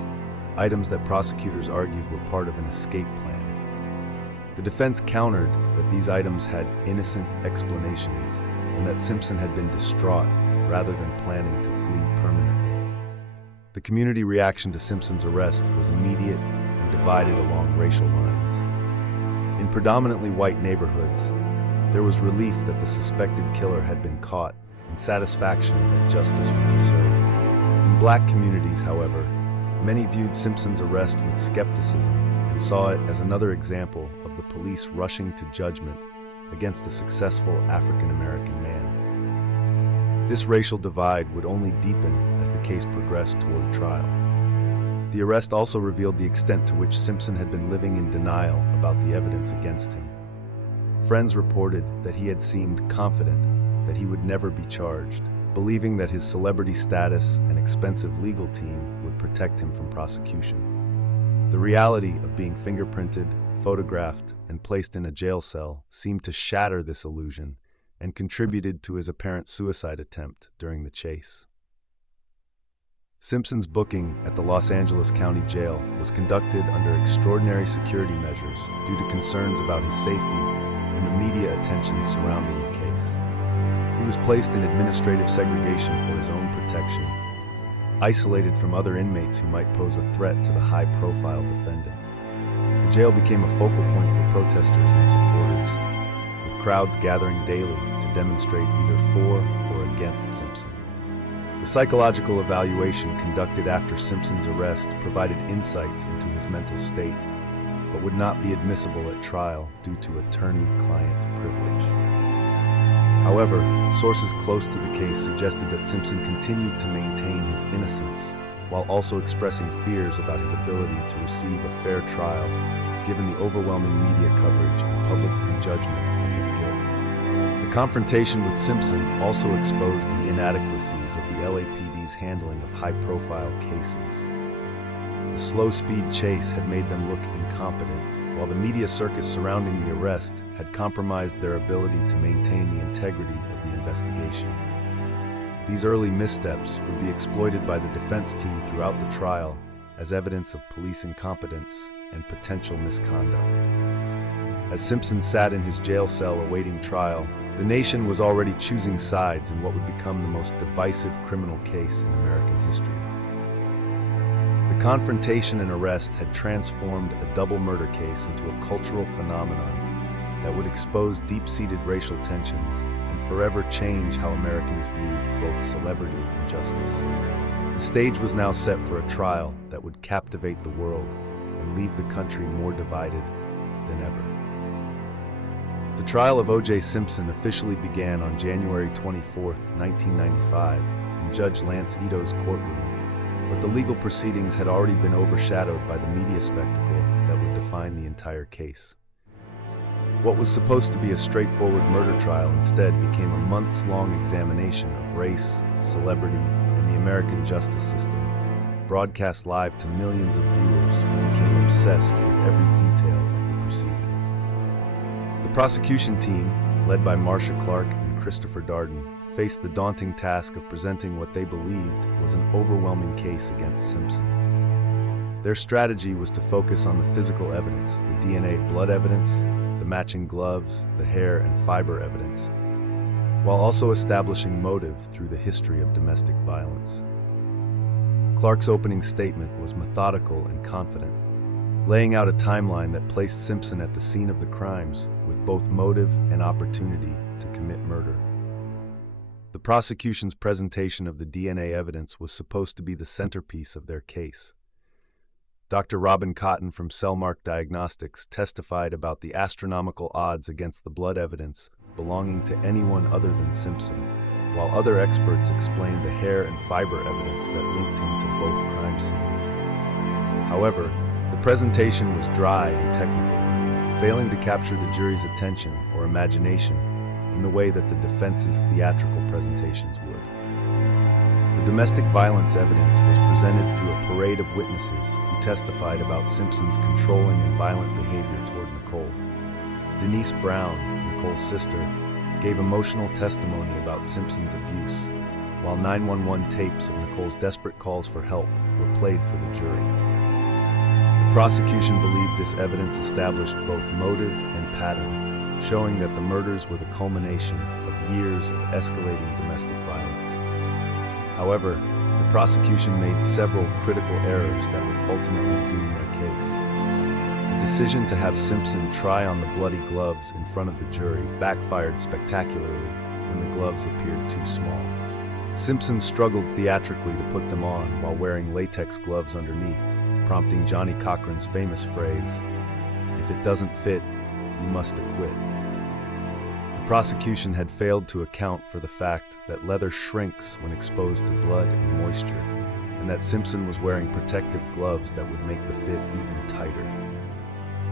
items that prosecutors argued were part of an escape plan. The defense countered that these items had innocent explanations and that Simpson had been distraught rather than planning to flee permanently. The community reaction to Simpson's arrest was immediate and divided along racial lines. In predominantly white neighborhoods, there was relief that the suspected killer had been caught and satisfaction that justice would be served. In black communities, however, many viewed Simpson's arrest with skepticism and saw it as another example of the police rushing to judgment against a successful African-American man. This racial divide would only deepen as the case progressed toward trial. The arrest also revealed the extent to which Simpson had been living in denial about the evidence against him. Friends reported that he had seemed confident that he would never be charged, believing that his celebrity status and expensive legal team would protect him from prosecution. The reality of being fingerprinted, photographed, and placed in a jail cell seemed to shatter this illusion and contributed to his apparent suicide attempt during the chase. Simpson's booking at the Los Angeles County Jail was conducted under extraordinary security measures due to concerns about his safety and the media attention surrounding the case. He was placed in administrative segregation for his own protection, isolated from other inmates who might pose a threat to the high-profile defendant. The jail became a focal point for protesters and supporters, with crowds gathering daily to demonstrate either for or against Simpson. The psychological evaluation conducted after Simpson's arrest provided insights into his mental state, but would not be admissible at trial due to attorney-client privilege. However, sources close to the case suggested that Simpson continued to maintain his innocence, while also expressing fears about his ability to receive a fair trial, given the overwhelming media coverage and public prejudgment of his guilt. The confrontation with Simpson also exposed the inadequacies of the LAPD's handling of high-profile cases. The slow-speed chase had made them look incompetent, while the media circus surrounding the arrest had compromised their ability to maintain the integrity of the investigation. These early missteps would be exploited by the defense team throughout the trial as evidence of police incompetence and potential misconduct. As Simpson sat in his jail cell awaiting trial, the nation was already choosing sides in what would become the most divisive criminal case in American history. The confrontation and arrest had transformed a double murder case into a cultural phenomenon that would expose deep-seated racial tensions and forever change how Americans viewed both celebrity and justice. The stage was now set for a trial that would captivate the world and leave the country more divided than ever. The trial of O.J. Simpson officially began on January 24, 1995, in Judge Lance Ito's courtroom, but the legal proceedings had already been overshadowed by the media spectacle that would define the entire case. What was supposed to be a straightforward murder trial instead became a months-long examination of race, celebrity, and the American justice system, broadcast live to millions of viewers who became obsessed with every detail of the proceedings. The prosecution team, led by Marcia Clark and Christopher Darden, faced the daunting task of presenting what they believed was an overwhelming case against Simpson. Their strategy was to focus on the physical evidence, the DNA blood evidence, the matching gloves, the hair and fiber evidence, while also establishing motive through the history of domestic violence. Clark's opening statement was methodical and confident, laying out a timeline that placed Simpson at the scene of the crimes with both motive and opportunity to commit murder. The prosecution's presentation of the DNA evidence was supposed to be the centerpiece of their case. Dr. Robin Cotton from Cellmark Diagnostics testified about the astronomical odds against the blood evidence belonging to anyone other than Simpson, while other experts explained the hair and fiber evidence that linked him to both crime scenes. However, the presentation was dry and technical, failing to capture the jury's attention or imagination in the way that the defense's theatrical presentations would. The domestic violence evidence was presented through a parade of witnesses who testified about Simpson's controlling and violent behavior toward Nicole. Denise Brown, Nicole's sister, gave emotional testimony about Simpson's abuse, while 911 tapes of Nicole's desperate calls for help were played for the jury. The prosecution believed this evidence established both motive and pattern, showing that the murders were the culmination of years of escalating domestic violence. However, the prosecution made several critical errors that would ultimately doom their case. The decision to have Simpson try on the bloody gloves in front of the jury backfired spectacularly when the gloves appeared too small. Simpson struggled theatrically to put them on while wearing latex gloves underneath, prompting Johnny Cochran's famous phrase, "If it doesn't fit, you must acquit." The prosecution had failed to account for the fact that leather shrinks when exposed to blood and moisture, and that Simpson was wearing protective gloves that would make the fit even tighter.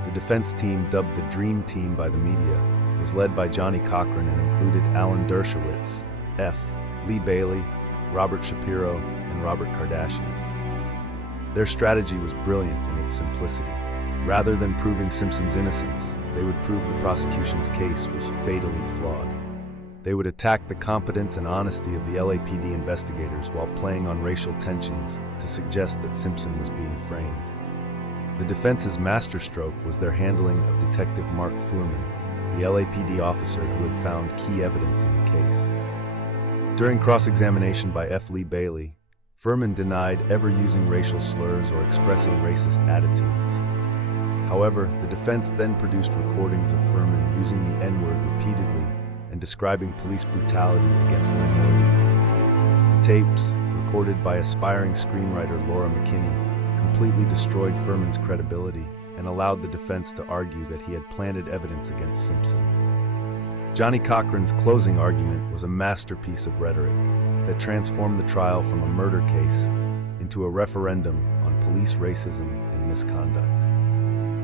The defense team, dubbed the Dream Team by the media, was led by Johnny Cochran and included Alan Dershowitz, F., Lee Bailey, Robert Shapiro, and Robert Kardashian. Their strategy was brilliant in its simplicity. Rather than proving Simpson's innocence, they would prove the prosecution's case was fatally flawed. They would attack the competence and honesty of the LAPD investigators while playing on racial tensions to suggest that Simpson was being framed. The defense's masterstroke was their handling of Detective Mark Fuhrman, the LAPD officer who had found key evidence in the case. During cross-examination by F. Lee Bailey, Fuhrman denied ever using racial slurs or expressing racist attitudes. However, the defense then produced recordings of Fuhrman using the N-word repeatedly and describing police brutality against minorities. The tapes, recorded by aspiring screenwriter Laura McKinney, completely destroyed Fuhrman's credibility and allowed the defense to argue that he had planted evidence against Simpson. Johnny Cochran's closing argument was a masterpiece of rhetoric that transformed the trial from a murder case into a referendum on police racism and misconduct.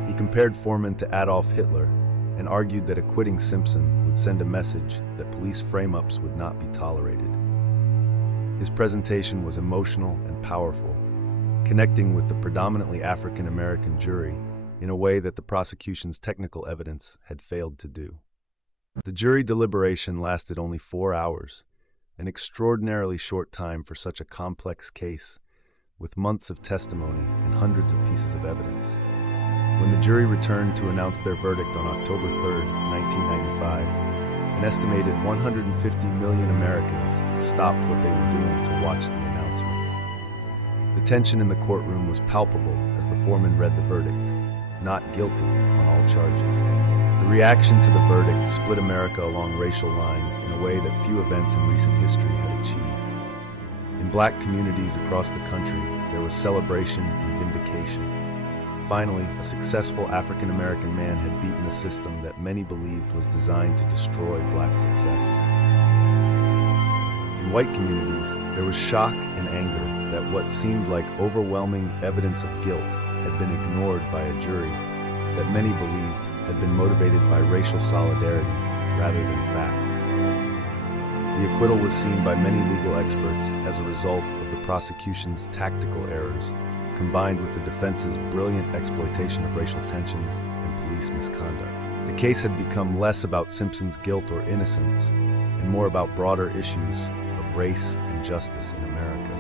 He compared Fuhrman to Adolf Hitler and argued that acquitting Simpson would send a message that police frame-ups would not be tolerated. His presentation was emotional and powerful, connecting with the predominantly African-American jury in a way that the prosecution's technical evidence had failed to do. The jury deliberation lasted only 4 hours, an extraordinarily short time for such a complex case, with months of testimony and hundreds of pieces of evidence. When the jury returned to announce their verdict on October 3, 1995, an estimated 150 million Americans stopped what they were doing to watch the announcement. The tension in the courtroom was palpable as the foreman read the verdict, not guilty on all charges. The The reaction to the verdict split America along racial lines in a way that few events in recent history had achieved. In black communities across the country, there was celebration and vindication. Finally, a successful African-American man had beaten a system that many believed was designed to destroy black success. In white communities, there was shock and anger that what seemed like overwhelming evidence of guilt had been ignored by a jury that many believed had been motivated by racial solidarity rather than facts. The acquittal was seen by many legal experts as a result of the prosecution's tactical errors, combined with the defense's brilliant exploitation of racial tensions and police misconduct. The case had become less about Simpson's guilt or innocence, and more about broader issues of race and justice in America.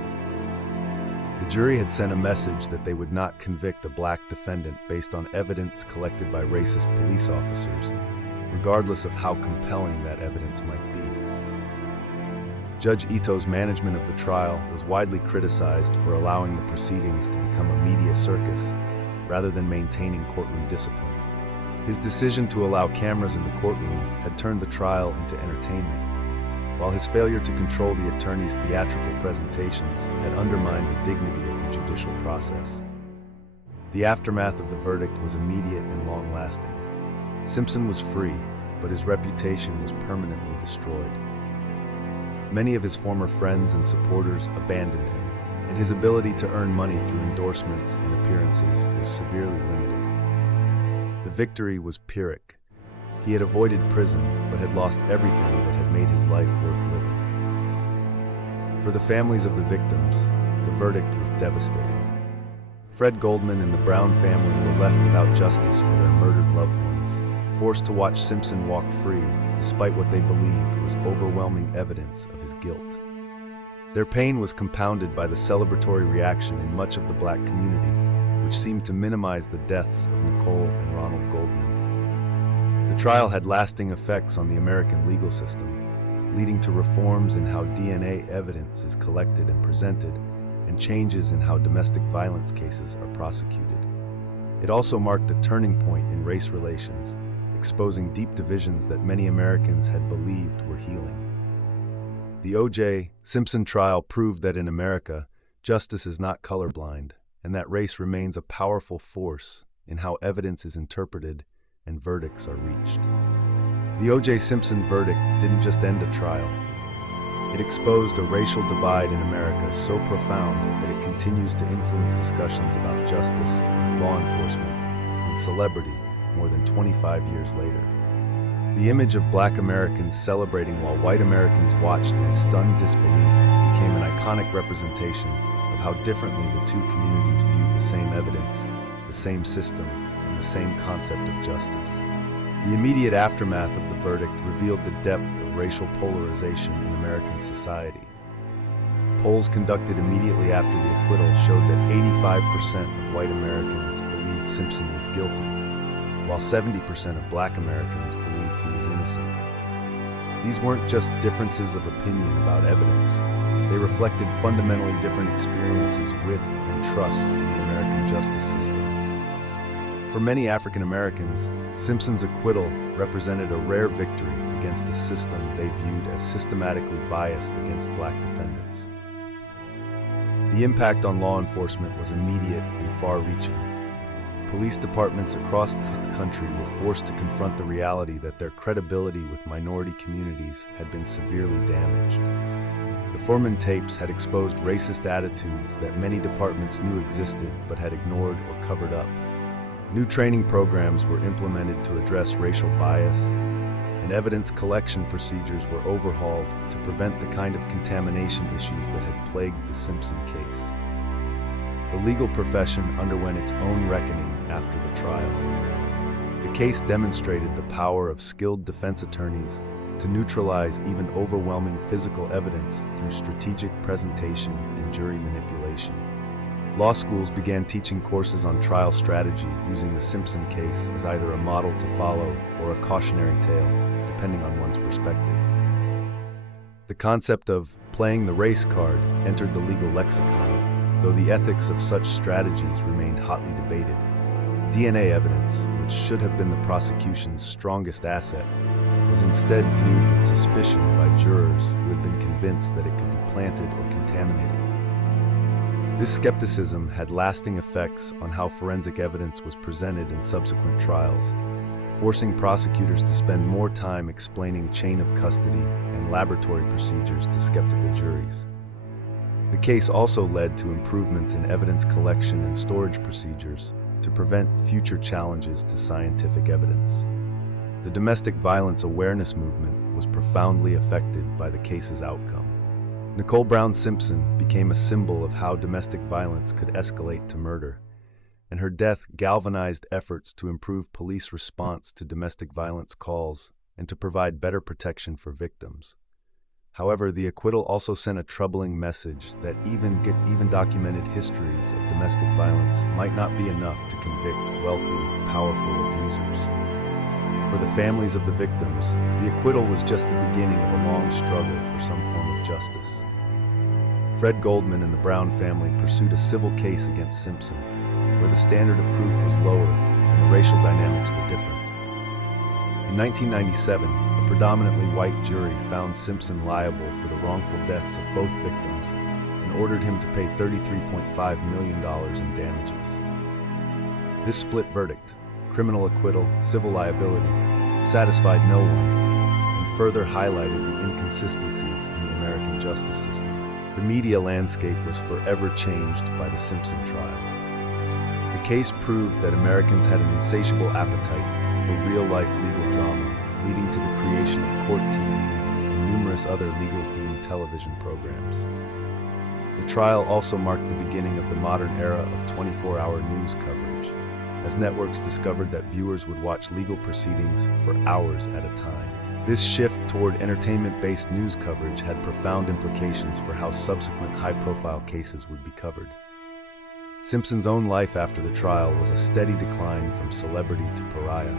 The jury had sent a message that they would not convict a black defendant based on evidence collected by racist police officers, regardless of how compelling that evidence might be. Judge Ito's management of the trial was widely criticized for allowing the proceedings to become a media circus rather than maintaining courtroom discipline. His decision to allow cameras in the courtroom had turned the trial into entertainment, while his failure to control the attorney's theatrical presentations had undermined the dignity of the judicial process. The aftermath of the verdict was immediate and long-lasting. Simpson was free, but his reputation was permanently destroyed. Many of his former friends and supporters abandoned him, and his ability to earn money through endorsements and appearances was severely limited. The victory was Pyrrhic. He had avoided prison, but had lost everything that had made his life worth living. For the families of the victims, the verdict was devastating. Fred Goldman and the Brown family were left without justice for their murdered loved ones, forced to watch Simpson walk free despite what they believed was overwhelming evidence of his guilt. Their pain was compounded by the celebratory reaction in much of the black community, which seemed to minimize the deaths of Nicole and Ronald Goldman. The trial had lasting effects on the American legal system, leading to reforms in how DNA evidence is collected and presented, and changes in how domestic violence cases are prosecuted. It also marked a turning point in race relations, exposing deep divisions that many Americans had believed were healing. The O.J. Simpson trial proved that in America, justice is not colorblind, and that race remains a powerful force in how evidence is interpreted and verdicts are reached. The O.J. Simpson verdict didn't just end a trial. It exposed a racial divide in America so profound that it continues to influence discussions about justice, law enforcement, and celebrity more than 25 years later. The image of black Americans celebrating while white Americans watched in stunned disbelief became an iconic representation of how differently the two communities viewed the same evidence, the same system, and the same concept of justice. The immediate aftermath of the verdict revealed the depth of racial polarization in American society. Polls conducted immediately after the acquittal showed that 85% of white Americans believed Simpson was guilty, while 70% of black Americans believed he was innocent. These weren't just differences of opinion about evidence. They reflected fundamentally different experiences with and trust in the American justice system. For many African Americans, Simpson's acquittal represented a rare victory against a system they viewed as systematically biased against black defendants. The impact on law enforcement was immediate and far-reaching. Police departments across the country were forced to confront the reality that their credibility with minority communities had been severely damaged. The Foreman tapes had exposed racist attitudes that many departments knew existed but had ignored or covered up. New training programs were implemented to address racial bias, and evidence collection procedures were overhauled to prevent the kind of contamination issues that had plagued the Simpson case. The legal profession underwent its own reckoning after the trial. The case demonstrated the power of skilled defense attorneys to neutralize even overwhelming physical evidence through strategic presentation and jury manipulation. Law schools began teaching courses on trial strategy using the Simpson case as either a model to follow or a cautionary tale, depending on one's perspective. The concept of playing the race card entered the legal lexicon, though the ethics of such strategies remained hotly debated. DNA evidence, which should have been the prosecution's strongest asset, was instead viewed with suspicion by jurors who had been convinced that it could be planted or contaminated. This skepticism had lasting effects on how forensic evidence was presented in subsequent trials, forcing prosecutors to spend more time explaining chain of custody and laboratory procedures to skeptical juries. The case also led to improvements in evidence collection and storage procedures to prevent future challenges to scientific evidence. The domestic violence awareness movement was profoundly affected by the case's outcome. Nicole Brown Simpson became a symbol of how domestic violence could escalate to murder, and her death galvanized efforts to improve police response to domestic violence calls and to provide better protection for victims. However, the acquittal also sent a troubling message that even documented histories of domestic violence might not be enough to convict wealthy, powerful abusers. For the families of the victims, the acquittal was just the beginning of a long struggle for some form of justice. Fred Goldman and the Brown family pursued a civil case against Simpson, where the standard of proof was lower and the racial dynamics were different. In 1997, a predominantly white jury found Simpson liable for the wrongful deaths of both victims and ordered him to pay $33.5 million in damages. This split verdict, criminal acquittal, civil liability, satisfied no one and further highlighted the inconsistencies in the American justice system. The media landscape was forever changed by the Simpson trial. The case proved that Americans had an insatiable appetite for real-life legal drama, leading to the creation of Court TV and numerous other legal-themed television programs. The trial also marked the beginning of the modern era of 24-hour news coverage, as networks discovered that viewers would watch legal proceedings for hours at a time. This shift toward entertainment-based news coverage had profound implications for how subsequent high-profile cases would be covered. Simpson's own life after the trial was a steady decline from celebrity to pariah.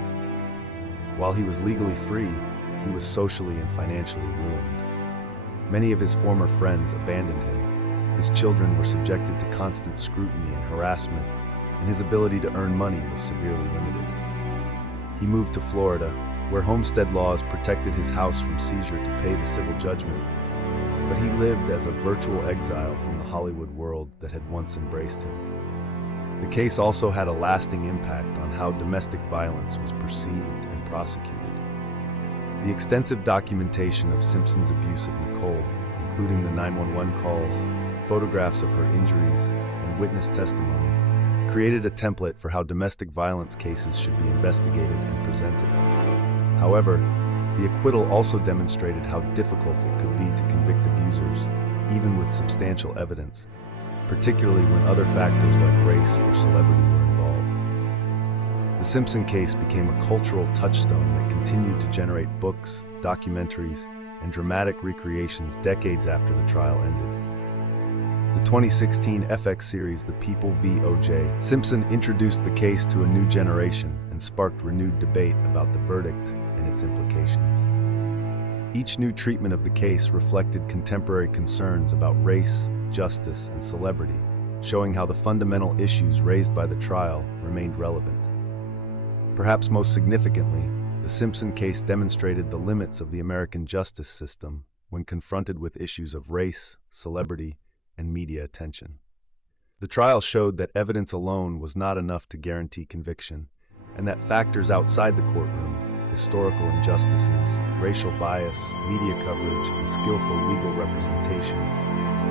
While he was legally free, he was socially and financially ruined. Many of his former friends abandoned him. His children were subjected to constant scrutiny and harassment, and his ability to earn money was severely limited. He moved to Florida, where homestead laws protected his house from seizure to pay the civil judgment, but he lived as a virtual exile from the Hollywood world that had once embraced him. The case also had a lasting impact on how domestic violence was perceived and prosecuted. The extensive documentation of Simpson's abuse of Nicole, including the 911 calls, photographs of her injuries, and witness testimony, created a template for how domestic violence cases should be investigated and presented. However, the acquittal also demonstrated how difficult it could be to convict abusers, even with substantial evidence, particularly when other factors like race or celebrity were involved. The Simpson case became a cultural touchstone that continued to generate books, documentaries, and dramatic recreations decades after the trial ended. The 2016 FX series The People v. O.J. Simpson introduced the case to a new generation and sparked renewed debate about the verdict and its implications. Each new treatment of the case reflected contemporary concerns about race, justice, and celebrity, showing how the fundamental issues raised by the trial remained relevant. Perhaps most significantly, the Simpson case demonstrated the limits of the American justice system when confronted with issues of race, celebrity, and media attention. The trial showed that evidence alone was not enough to guarantee conviction, and that factors outside the courtroom, historical injustices, racial bias, media coverage, and skillful legal representation,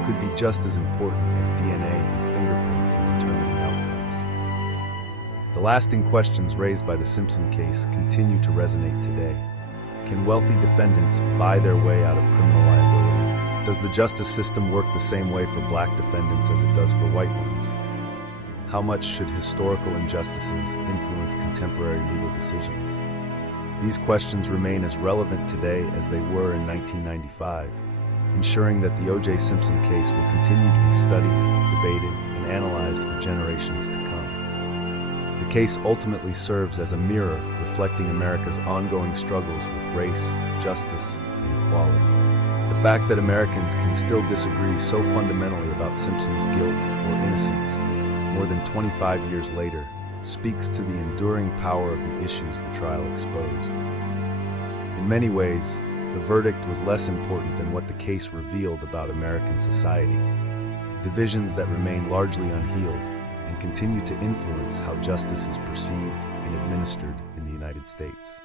could be just as important as DNA and fingerprints in determining outcomes. The lasting questions raised by the Simpson case continue to resonate today. Can wealthy defendants buy their way out of criminal liability? Does the justice system work the same way for black defendants as it does for white ones? How much should historical injustices influence contemporary legal decisions? These questions remain as relevant today as they were in 1995, ensuring that the O.J. Simpson case will continue to be studied, debated, and analyzed for generations to come. The case ultimately serves as a mirror reflecting America's ongoing struggles with race, justice, and equality. The fact that Americans can still disagree so fundamentally about Simpson's guilt or innocence, more than 25 years later, speaks to the enduring power of the issues the trial exposed. In many ways, the verdict was less important than what the case revealed about American society, divisions that remain largely unhealed and continue to influence how justice is perceived and administered in the United States.